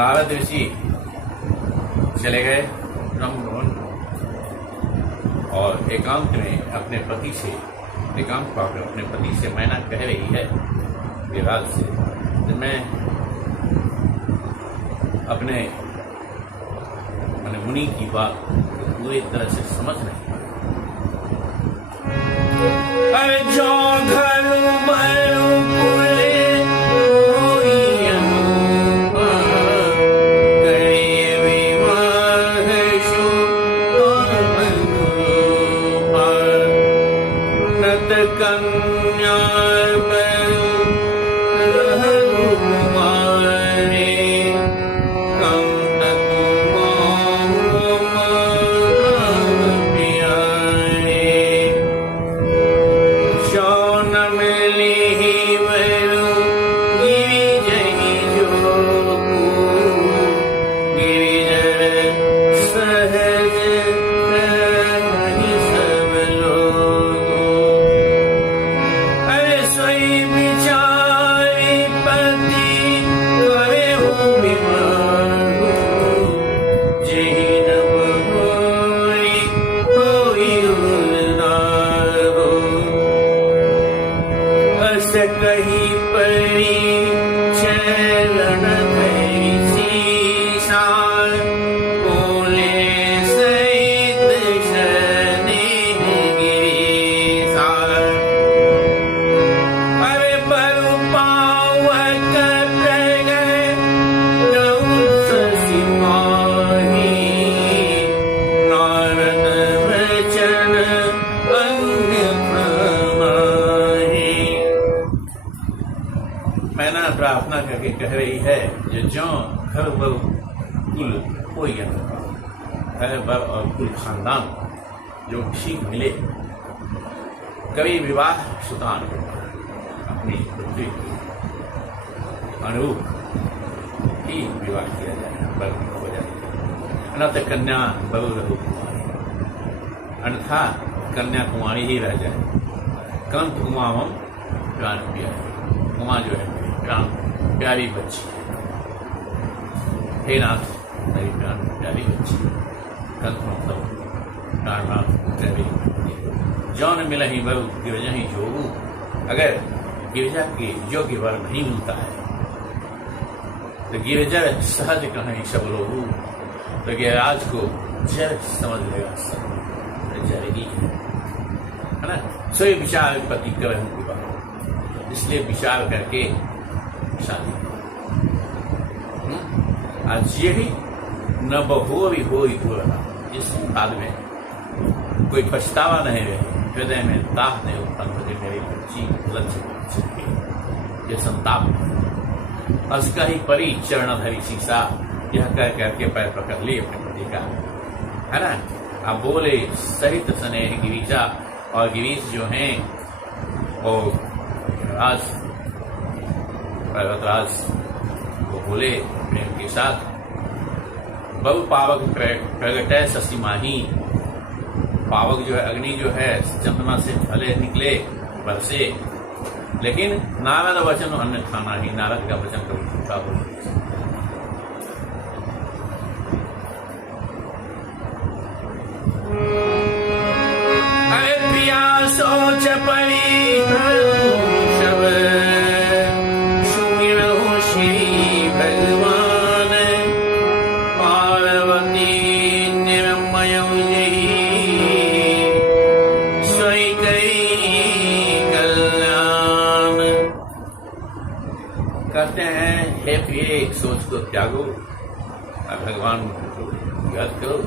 नारद ऋषि चले गए ब्रह्मभवन और एकांत में अपने पति से, एकांत पाकर अपने पति से मैना कह रही है विराज से, मैं अपने मुनि की बात पूरी तरह से समझ नहीं पाया। अरे जो घर कन्या कहीं परी चरण धरी सीसा बोले सहित शनि गिरीसा। अरे बरु पावक प्रगय शशि माही नारद वचन मैना प्रार्थना करके कह रही है जो ज्यों घर बर कुल कोई घर बर और कुल खानदान जो ठीक मिले, कभी विवाह सुतान अपनी पुत्री अनुरूप ही विवाह किया जाए, बर हो जाए, अनथ कन्या बहु रहु कुमारी, अन्यथा कन्या कुमारी ही रह जाए। कंत उमावम प्राण प्यारी, उमा जो है प्राण प्यारी बच्ची है, हे नाथ मेरी प्राण प्यारी बच्ची, कंत मतलब प्राणनाथ प्यारी जौन मिला ही वर गिरजा ही जोगू। अगर गिरजा के योग्य वर नहीं मिलता है तो गिरजा सहज कहीं सब लोगू, तो गिरिराज को जर समझ लेगा सब जरेगी है ना। सोई विचार पति कर विवाह, इसलिए विचार करके शादी। आज यही न बहो भी हो ही हो रहा, इस बाद में कोई पछतावा नहीं रहे, हृदय में दाह नहीं उत्पन्न होती मेरी बच्ची लक्ष्य ये संताप। असका ही परी चरण धरी शीशा, यह कह करके पैर पकड़ लिए अपने पति का, है ना। अब बोले सहित स्नेह गिरीजा, और गिरीश जो हैं और राज पर्वतराज वो बोले प्रेम के साथ, बहु पावक प्रगटय शशि माही, पावक जो है अग्नि जो है चंद्रमा से फले निकले बरसे, लेकिन नारद वचन अन्य खाना ही, नारद का वचन कभी झूठा हो। अरे प्रिया सोच पड़ी कहते हैं हे प्रिय सोच को त्यागो और भगवान को याद करो,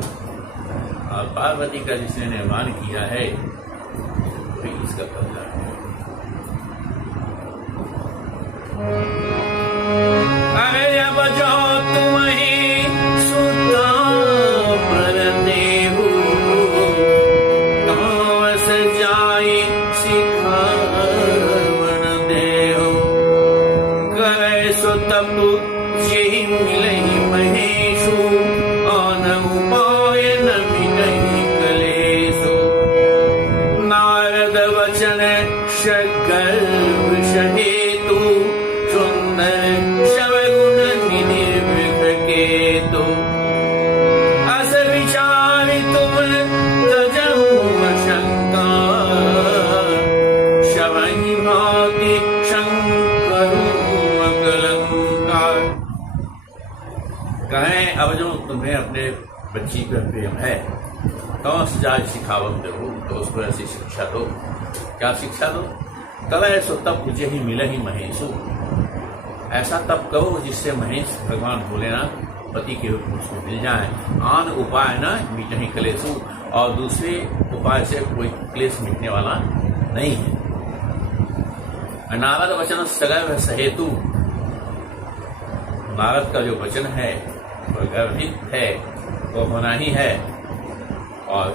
और पार्वती का जिसने निर्माण किया है तो इसका बदला है। अरे अब जो तुम ही सुता पर देहु, कहाँ से जाई सिखावन देहु, करे सो तब यही मिले महेशु, आन उपाय न मिलही कलेशु। नारद वचन सकल हेतु, सुंदर शव गुण निर्विघ्न अपने बच्ची पर प्रेम है, कौन सी जाए सिखावत दो, तो उसको ऐसी शिक्षा दो। क्या शिक्षा दो? कल सो तब तुझे ही मिले ही महेशु, ऐसा तब करो जिससे महेश भगवान भोलेनाथ पति के रूप में उसको मिल जाए। आन उपाय न मिटहि क्लेशु, और दूसरे उपाय से कोई क्लेश मिटने वाला नहीं है। नारद वचन सगैव सहेतु, नारद का जो वचन है वह गर्भित है, वो होना ही है, और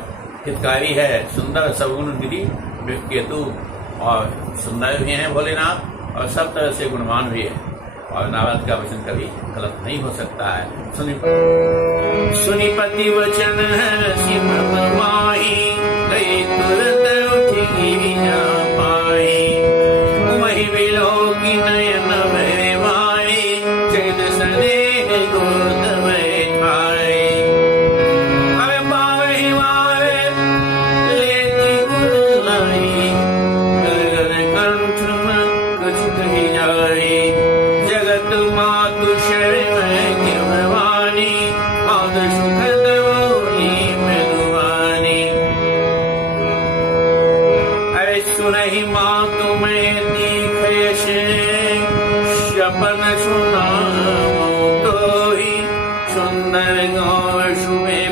हितकारी है। सुंदर सवगुण निधि केतु, और सुंदर भी हैं भोलेनाथ और सब तरह से गुणवान भी है, और नारद का वचन कभी गलत नहीं हो सकता है। सुनिपति वचन है सिमर माही, गई तुरंत उठी जा पाई, वही बिलो की नयन भरवाई, चैत स्नेह गोद बैठाई। अरे पावे ही मावे लेती गुलाई, गगन कंठ में कुछ कही जाई, जगत मातु शरण के भवानी, पाद सुख दवोली मधुवानी। अरे सुनहि माँ तुम्हें दीखे से, शपन सुनाओ तो ही, सुंदर गौर शुभे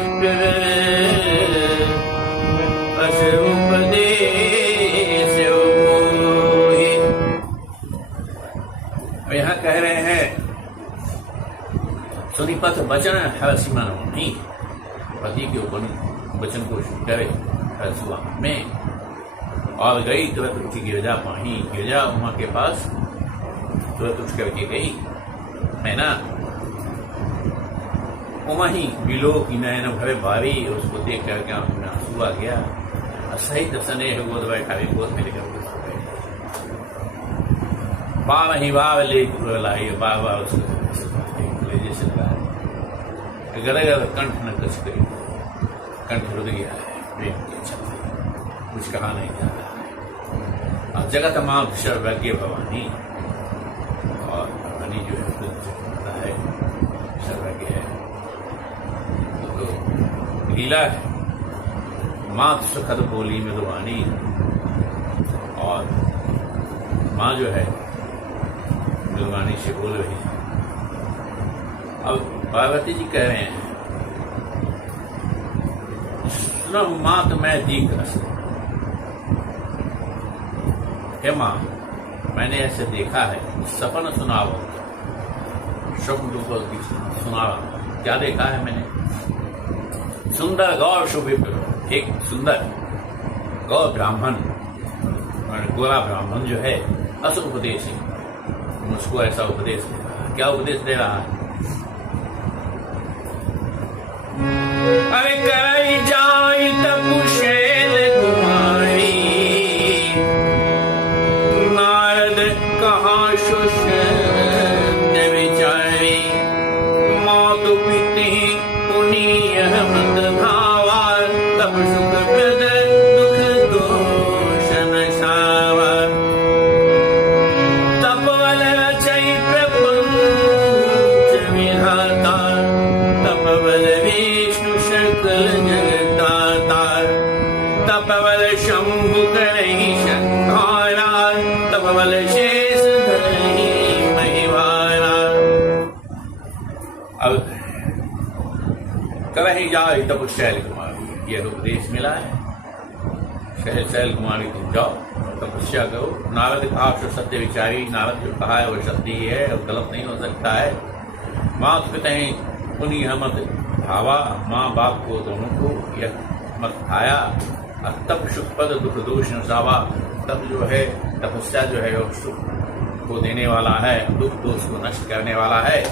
अस उपदेश मोहि। यहाँ कह रहे हैं सुनिपत वचन हरसिमा नहीं, पति के वचन को करे हरसुआ में, और गई तुरंत उठी गिरजा पाही, गिरजा उमा के पास तुरंत उठ करके गई है ना। उमा ही बिलो की नयन भरे भारी, उसको देख करके आंख में आंसू आ गया। सहित स्नेह गोद बैठा, गोद में लेकर बाव ही बाव ले लाई, बार बार उसको ले जैसे लगा गदगद कंठ न कछ करी, कंठ रुद गया है प्रेम के छत्र, कुछ कहा नहीं जा रहा है। और जगत माँ सर्वज्ञ भवानी, और भवानी जो है होता है सर्वज्ञ है, तो लीला है। मात सुखद बोली मधुवानी, और माँ जो है मधुवानी से बोल रही है। अब पार्वती जी कह रहे हैं, सुनो माँ तो मैं दीख रस, हे माँ मैंने ऐसे देखा है, सपन सुनाओ, स्वप्न को सुनावा। क्या देखा है मैंने? सुंदर गौर शुभ, एक सुंदर गौ ब्राह्मण, गोरा ब्राह्मण जो है अस उपदेश, मुझको ऐसा उपदेश दे रहा है। क्या उपदेश दे रहा है? अरे कराई जाई तपुशैल कुमारी, नारद कहाँ सुषुम्न विचारी, मातु पिति पुनीय मत भावा, तब सुख प्रद दुख दोषन सावा। तपवल रचई प्रपंच विधाता, तपवल विष्णु सकल जगदाता, तपवल शंभु करहि संहारा, तपवल शेष धरहि महिवारा। अब करहि जाय तब शैल कुमारी, यह उपदेश मिला है। शैल कुमारी तुम जाओ तपस्या करो। नारद कहा सत्य विचारी, नारद जो कहा है वो सत्य ही है, और गलत नहीं हो सकता है। मात पिता पुण्य मत भावा, माँ बाप को दोनों को यह मत आया। तप सुख पद दुख दोष नसावा, तब जो है तपस्या जो है वो सुख को देने वाला है, दुख दोष को नष्ट करने वाला है।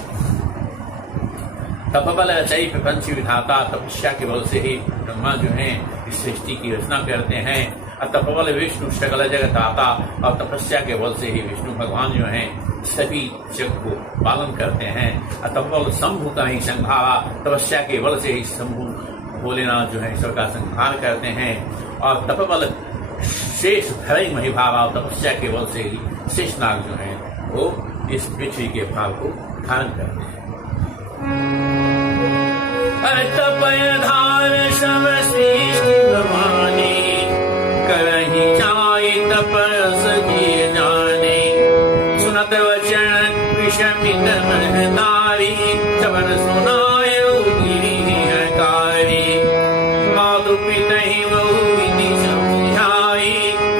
तपबल रचई प्रपंच विधाता, तपस्या के बल से ही ब्रह्मा जो है इस सृष्टि की रचना करते हैं। और तपबल विष्णु सकल जगत आता, और तपस्या के बल से ही विष्णु भगवान जो है सभी जग को पालन करते हैं। और तपबल शंभु का ही संहारा, तपस्या के बल से ही शंभु भोलेनाथ जो है सबका संहार करते हैं। और तपबल शेष धरई महिभावा, तपस्या के बल से ही शेषनाग जो है वो इस पृथ्वी के भाग को धारण करते हैं। तपय धार सब सृष्टि भवानी, करहि चाहि तपस किए जाने। सुनत वचन विषमित महतारी, सबन सुनायो गिरिहकारी। मातु पितहि बहु विधि समझाई,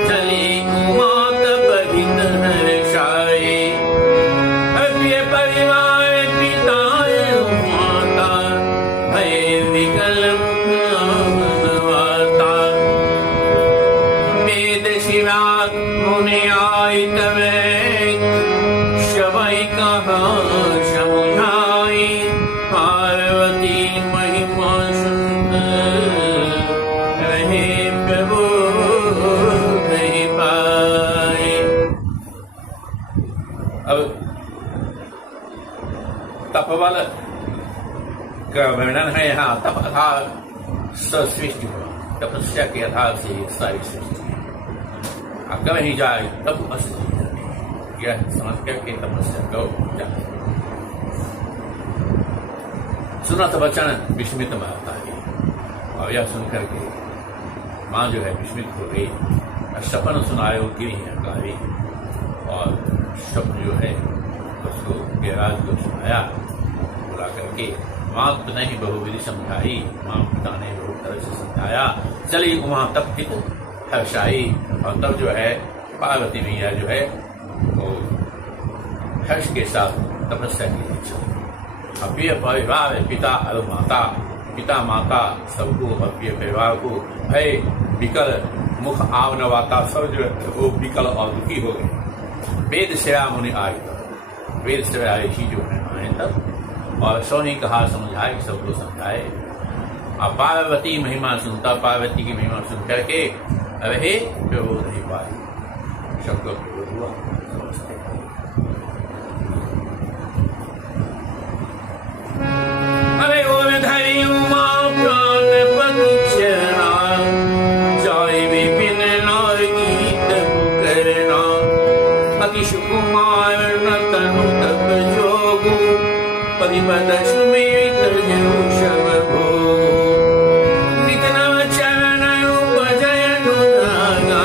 चले उमा तप हित हर्षाई। अप्य परिवार पिता माता, भय विकल मुखवाता। वेद शिवा मुनि आई तबै, शबै कहा समुझाई। पार्वती महिमा सुंदर, रहे प्रभु नहीं पाए। अब तपबल का वर्णन है यहाँ। तप अर्थात सृष्टि, तपस्या के आधार से सारी सृष्टि है। कहीं जाए तब असली, यह समझ करके तपस्या को जाए। सुना तो वचन विस्मित महता है, और यह सुनकर के माँ जो है विस्मित हो गई। सपन सुनायो गिरिहकारी, और स्वप्न जो है उसको गिरिराज को सुनाया। बुला करके माँ ने ही बहुविधि समझाई, माँ पिता ने बहुत तरह से समझाया। चली वहां तब हित हर्षाई, और तब जो है पार्वती मैया जो है वो हर्ष के साथ तपस्या की इच्छा। अप्रिय परिवार पिता और माता, पिता माता सबको, अप्रिय परिवार को भय विकल मुख आव नवाता, सब जो वो विकल और दुखी हो गए। वेद सेवा मुनि आई, वेद सेवा ऋषि जो है आए तब, और सौ ने कहा समझाए, सबको समझाए। अब पार्वती महिमा सुनता, पार्वती की महिमा सुन करके अरे प्रभु नहीं पाए, सबको प्रभु हुआ समझते। अरे और धरी उमा प्राण पति चरणा, जाय विपिन नार गीत करना। अति सुकुमार न तनु तप जोगु, परिपद सुमित जनु शव भोगु। नित नव चरण उपजय अनुरागा,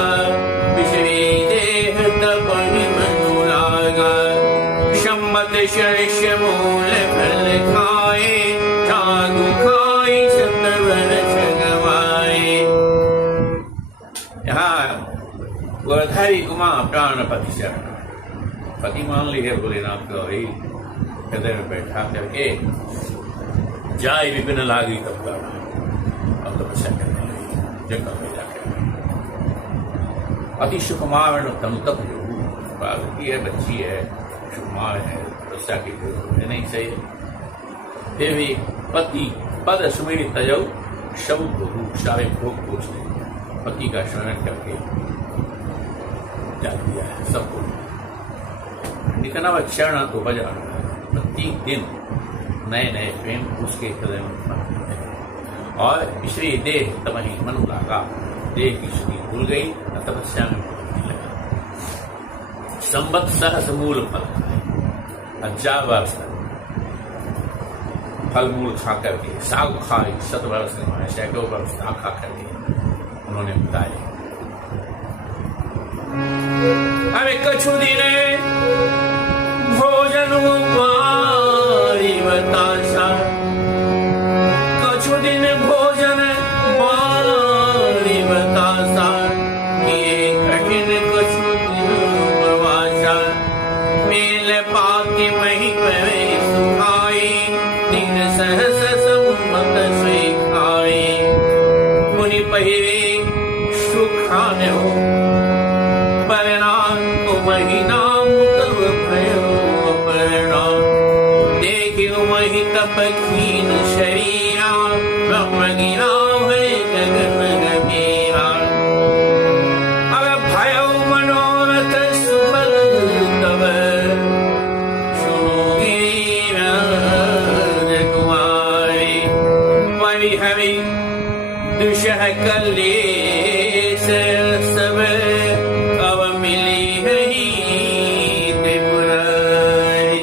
विषवी देह तपहि मनु लागा। सम्मत शर्ष मूल फल खाए, जागु खाई सतवर गवाए। यहाँ गोधारी उमा प्राण पति शरण, पति मान लिए भोलेनाथ को ही हृदय में बैठा करके जाय विपिन लागी तब करना, और तपस्या करने लगी जंगल में जाकर। अति सुकुमार तनु तप योगु, पार्वती है, बच्ची है, सुकुमार है, तपस्या की कोई नहीं सही। फिर भी पति पद सुमिर तजौ शव भोगु, सारे भोग पूछते पति का स्मरण करके त्याग दिया है सबको। निकनव चरण उपज अनुराग, प्रतिदिन नए नए प्रेम उसके हृदय में उत्पन्न है। और विषयी देह तमहि मन लागा, देह की सुधि भूल गई, तपस्या में भूलने लगा। संबत सहस मूल फल खाए, 1000 वर्ष तक फल मूल खा करके, साग खाए 7 वर्ष कमाए, सैकड़ों वर्ष साग खा करके उन्होंने बताए। अरे कछु दिन भोजन पाई बताशा, कछु दिन भोजन पाई बताशा। किए कठिन कछु दिन प्रवासा, मेल पाति मही पवे सुखाई। दिन सहस सम्मत से खाई, मुनि पहिरे सुखान हो। परिणाम महीना तब भयो परिणाम, देखियो मही तप खीन शरीरा। ब्रह्म गिरा है गगन गंभीरा, अब भयो मनोरथ सुफल तब। सुनोगे राजकुमारी, परिहरि दुषह कलेश सब। अब मिली है त्रिपुरारी,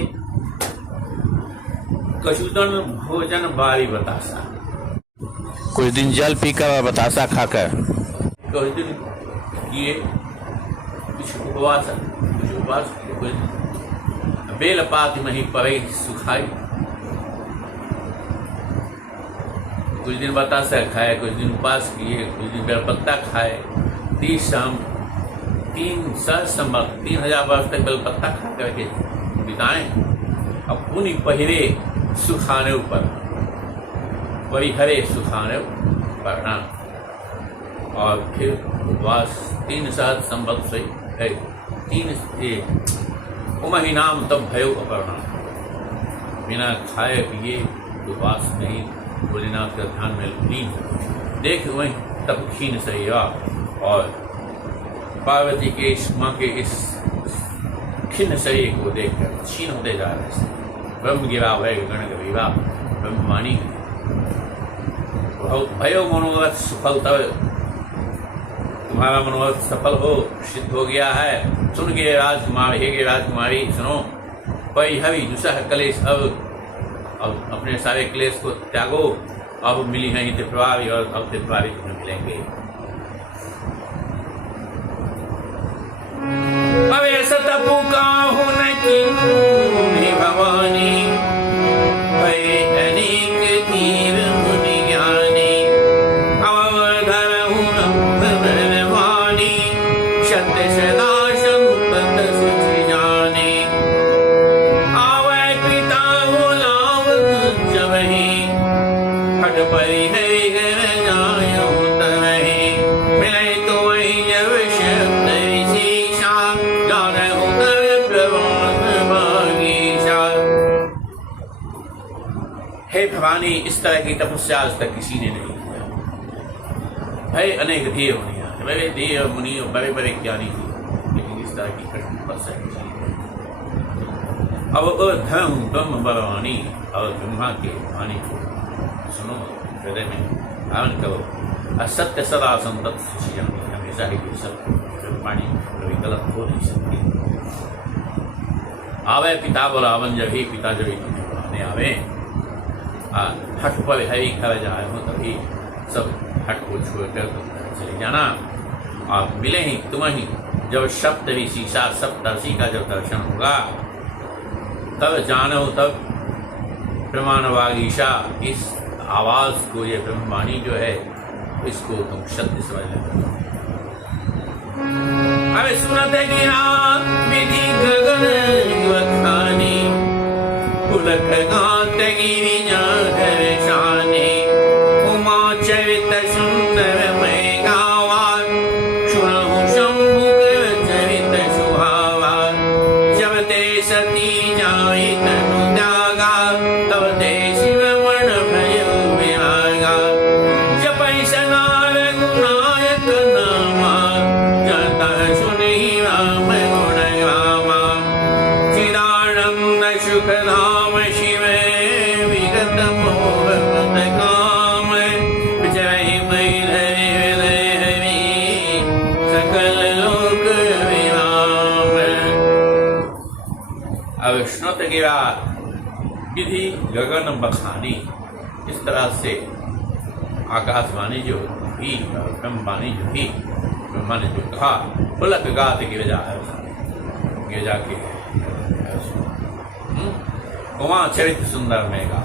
कछुदन भोजन बारी बतासा। कुछ दिन जल पीकर और बतासा खाकर। कुछ दिन किए, कुछ उपवास किए, कुछ दिन बेल पात मही पवई सुखाई, कुछ दिन बतासा खाए, कुछ दिन उपवास किए, कुछ दिन बेलपत्ता खाए। 3000 वर्ष तक बेलपत्ता खा करके बिताएं। अब पुण्य पहिरे सुखाने ऊपर वही हरे सुखाने पढ़ना, और फिर उपवास 3 संवत से 3 महीनाम तब भयो अपरना, बिना खाए पिए उपवास नहीं भोलेनाथ का ध्यान में लीन देख वहीं तब क्षीण सहेगा। और पार्वती के इस माँ के इस खिन्न शरीर को देखकर क्षीण होते जा रहे हैं। ब्रह्म गिरा भय गण गरीबा ब्रह्मवाणी भयो मनोरथ सफल, तब तुम्हारा मनोरथ सफल हो सिद्ध हो गया है। सुन गे राजकुमार, हे गे राजकुमारी सुनो, पै हवि दुसह कलेश, अब अपने सारे क्लेश को त्यागो, अब मिली हैं त्रिपुरारी और अब त्रिपुरारी तुम्हें मिलेंगे। अब ऐसा तपु काहू न की भवानी, भय अनेक तीर मुनि ज्ञानी, अवधरहु भवानी, सत्य सदा संपत सुचि जाने, आवै पिता बुलाव जबहि, हट परि हरि घर जायो तरहि, मिलै तो वही जब शब्द विशेषा, जानहु तब प्रवान भागीशा। हे भवानी, इस तरह की तपस्या आज तक किसी ने नहीं किया। भय अनेक धीर मुनि, बड़े धीर मुनि और बड़े बड़े ज्ञानी थे, लेकिन इस तरह की कठिन तपस्या किसी ने नहीं की। अब धर्म ब्रह्म भवानी और ब्रह्मा के वाणी को सुनो, हृदय में धारण करो। असत्य सदा संतत सुचि जानी, हमेशा ही सत्य वाणी कभी गलत हो नहीं सकती। आवे पिता बोलावन, जब ही पिता जब ही तुम्हें बुलाने आवे, हट पर हरी घर जाए हो, तभी सब हट को छोड़कर तुम चले जाना। और मिले ही तुम्हें जब सप्त ऋषि सप्तर्षि का जब दर्शन होगा, तब जानो, तब प्रमाण वागीशा, इस आवाज को, ये ब्रह्मवाणी जो है, इसको तुम सत्य समझ लेना। अब सुनत गिरा विधि गगन बखानी, उलट गात गिरी जागर शानी, उमा चरित सुंदर मैं गावा, सुनहु शंभु चरित सुहावा, जब ते सती जाई तनु त्यागा, तब ते शिव मन भयो विरागा, जपै सदा रघुनायक नामा, जाता सुनि राम गुण गावा, चिदानंद सुख धाम शिव विगत मोह मत काम, विजय मैल हरि हरि सकल लोक विराम। अब श्रुत गिरा विधि गगन बखानी, इस तरह से आकाशवाणी जो भी और ब्रह्मवाणी जो भी, ब्रह्मा ने जो कहा, पुलक गात गिर जाके उमा चरित्र सुंदर में गा,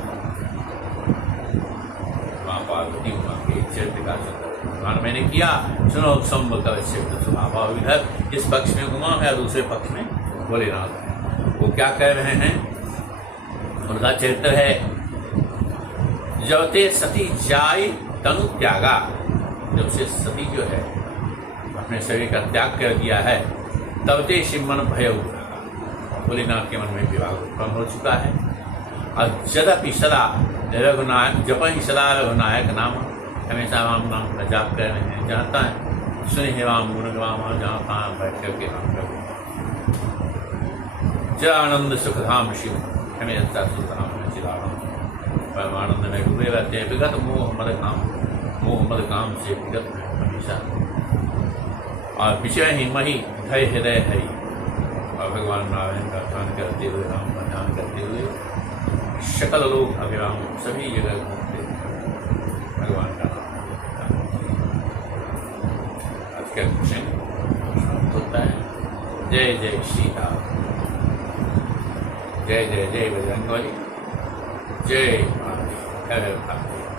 माँ पार्वती उमा के चरित्र का चित्रण मैंने किया। सुनो संभ का चरित्र स्वभाव, इधर इस पक्ष में उमा है, दूसरे पक्ष में भोलेनाथ है। वो क्या कह रहे हैं, उनका चरित्र है, जबते सती जाई तनु त्यागा, जब से सती जो है अपने शरीर का त्याग कर दिया है, तब ते शिव मन भय, भोलेनाथ के मन में विवाह उत्पन्न हो चुका है। और यद्यपि सदा रघुनायक, जप ही सदा रघुनायक नाम, हमेशा राम नाम का जाप कर रहे हैं, चाहता है सुने हे राम गुण गवाम, जहाँ तहाँ बैठ करके राम प्रभु जय आनंद सुखधाम शिव, हमें अच्छा सुखधाम चिरानंद परमानंद में डूबे रहते हैं। विगत मोह मद काम से विगत में हमेशा, और विषय ही मही भय हृदय हरि, और भगवान नारायण का ध्यान करते हुए, राम का ध्यान करते हुए सकल लोग अभिराम सभी जगह घूमते भगवान का नाम का मिशन समाप्त होता है। जय जय श्री राम, जय जय जय बजरंगबली, जय महादेव, हर हर महादेव।